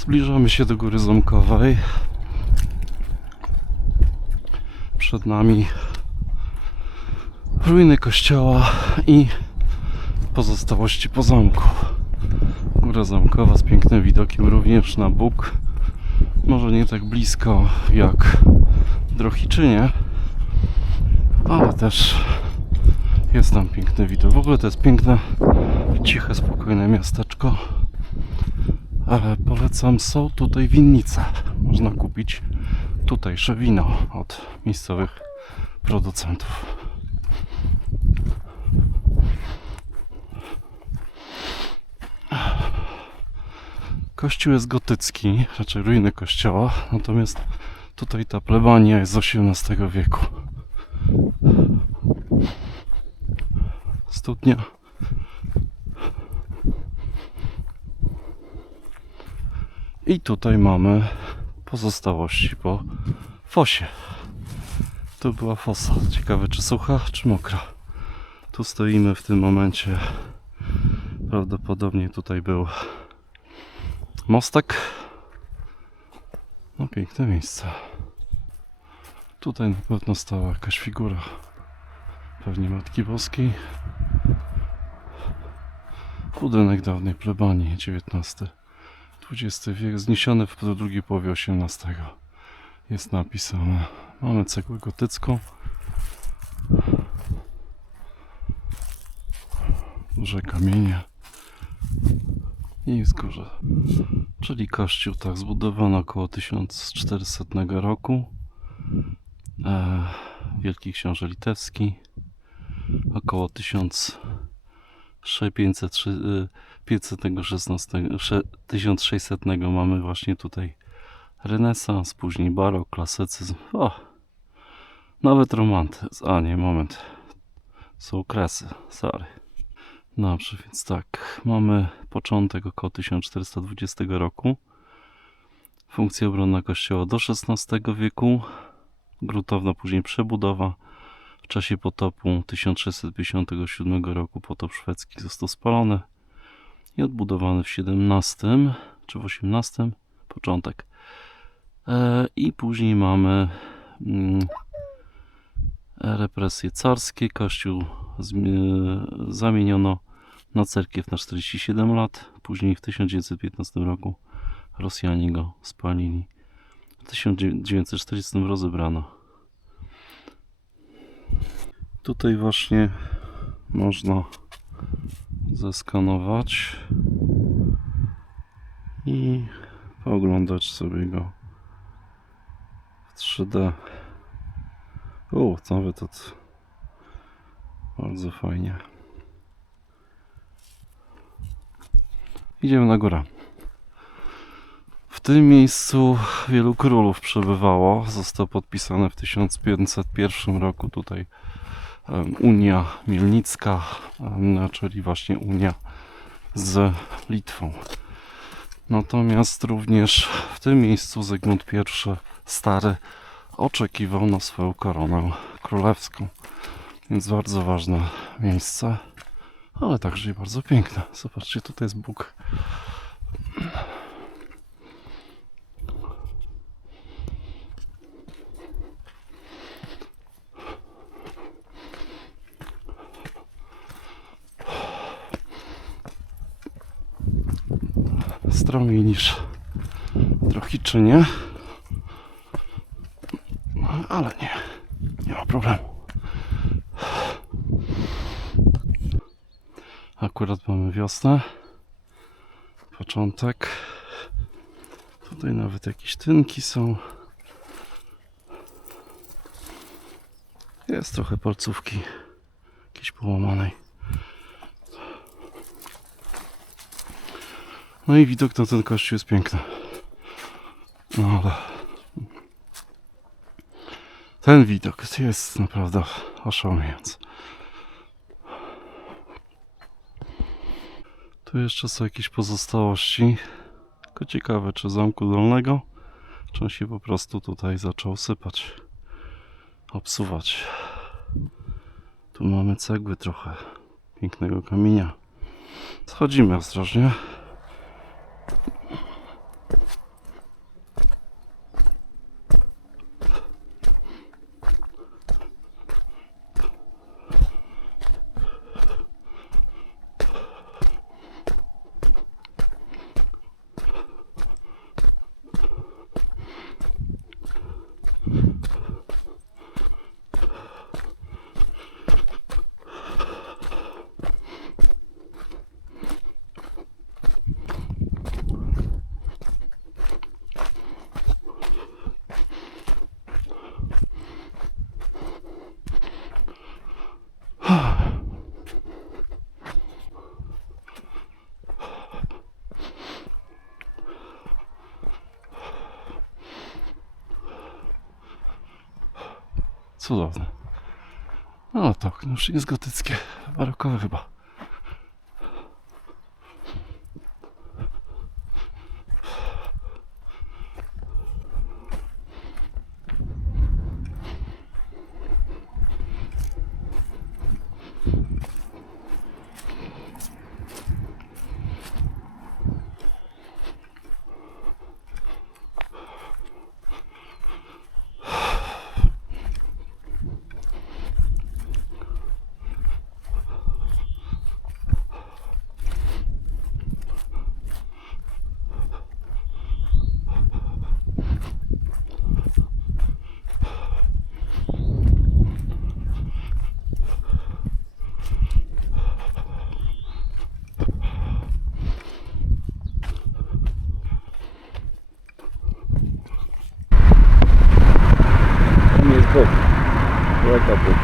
Zbliżamy się do Góry Zamkowej. Przed nami ruiny kościoła i pozostałości po zamku. Góra Zamkowa z pięknym widokiem również na Bóg. Może nie tak blisko jak Drohiczynie, ale też jest tam piękny widok. W ogóle to jest piękne, ciche, spokojne miasteczko. Ale polecam, są tutaj winnice. Można kupić tutejsze wino od miejscowych producentów. Kościół jest gotycki, raczej ruiny kościoła, natomiast tutaj ta plebania jest z XVIII wieku. Studnia. I tutaj mamy pozostałości po fosie. Tu była fosa. Ciekawe czy sucha, czy mokra. Tu stoimy w tym momencie. Prawdopodobnie tutaj był mostek. No piękne miejsce. Tutaj na pewno stała jakaś figura. Pewnie Matki Boskiej. Budynek dawnej plebanii, XIX. XX wiek, zniesiony w drugiej połowie XVIII. Jest napisane. Mamy cegłę gotycką. Duże kamienie. I wzgórze. Czyli kościół tak zbudowano około 1400 roku. E, Wielki Książę Litewski. Około 1516 1600 mamy właśnie tutaj renesans, później barok, klasycyzm. O, nawet romantyzm. A nie, moment. Są kresy, sorry. Dobrze, więc tak, mamy początek około 1420 roku. Funkcja obronna kościoła do XVI wieku. Gruntowna później przebudowa. W czasie potopu 1657 roku potop szwedzki został spalony i odbudowany w XVII czy w XVIII początek. E, I później mamy mm, represje carskie. Kościół zamieniono na cerkiew na 47 lat. Później w 1915 roku Rosjanie go spalili. W 1940 rozebrano. Tutaj właśnie można zeskanować i pooglądać sobie go w 3D. O, nawet od... bardzo fajnie. Idziemy na górę. W tym miejscu wielu królów przebywało. Został podpisany w 1501 roku tutaj Unia Mielnicka, czyli właśnie Unia z Litwą. Natomiast również w tym miejscu Zygmunt I Stary oczekiwał na swoją koronę królewską. Więc bardzo ważne miejsce, ale także i bardzo piękne. Zobaczcie, tutaj jest Bóg. Stromiej niż Trochiczynie. No, ale nie, nie ma problemu. Akurat mamy wiosnę. Początek. Tutaj nawet jakieś tynki są. Jest trochę palcówki jakiejś połamanej. No i widok na ten kościół jest piękny. No ale ten widok jest naprawdę oszałamiający. Tu jeszcze są jakieś pozostałości. Tylko ciekawe, czy zamku dolnego, czy on się po prostu tutaj zaczął sypać, obsuwać. Tu mamy cegły trochę, pięknego kamienia. Schodzimy ostrożnie. ハハハハ。Cudowne. No to okno już jest gotyckie, barokowe chyba. Стоп. Давай капот.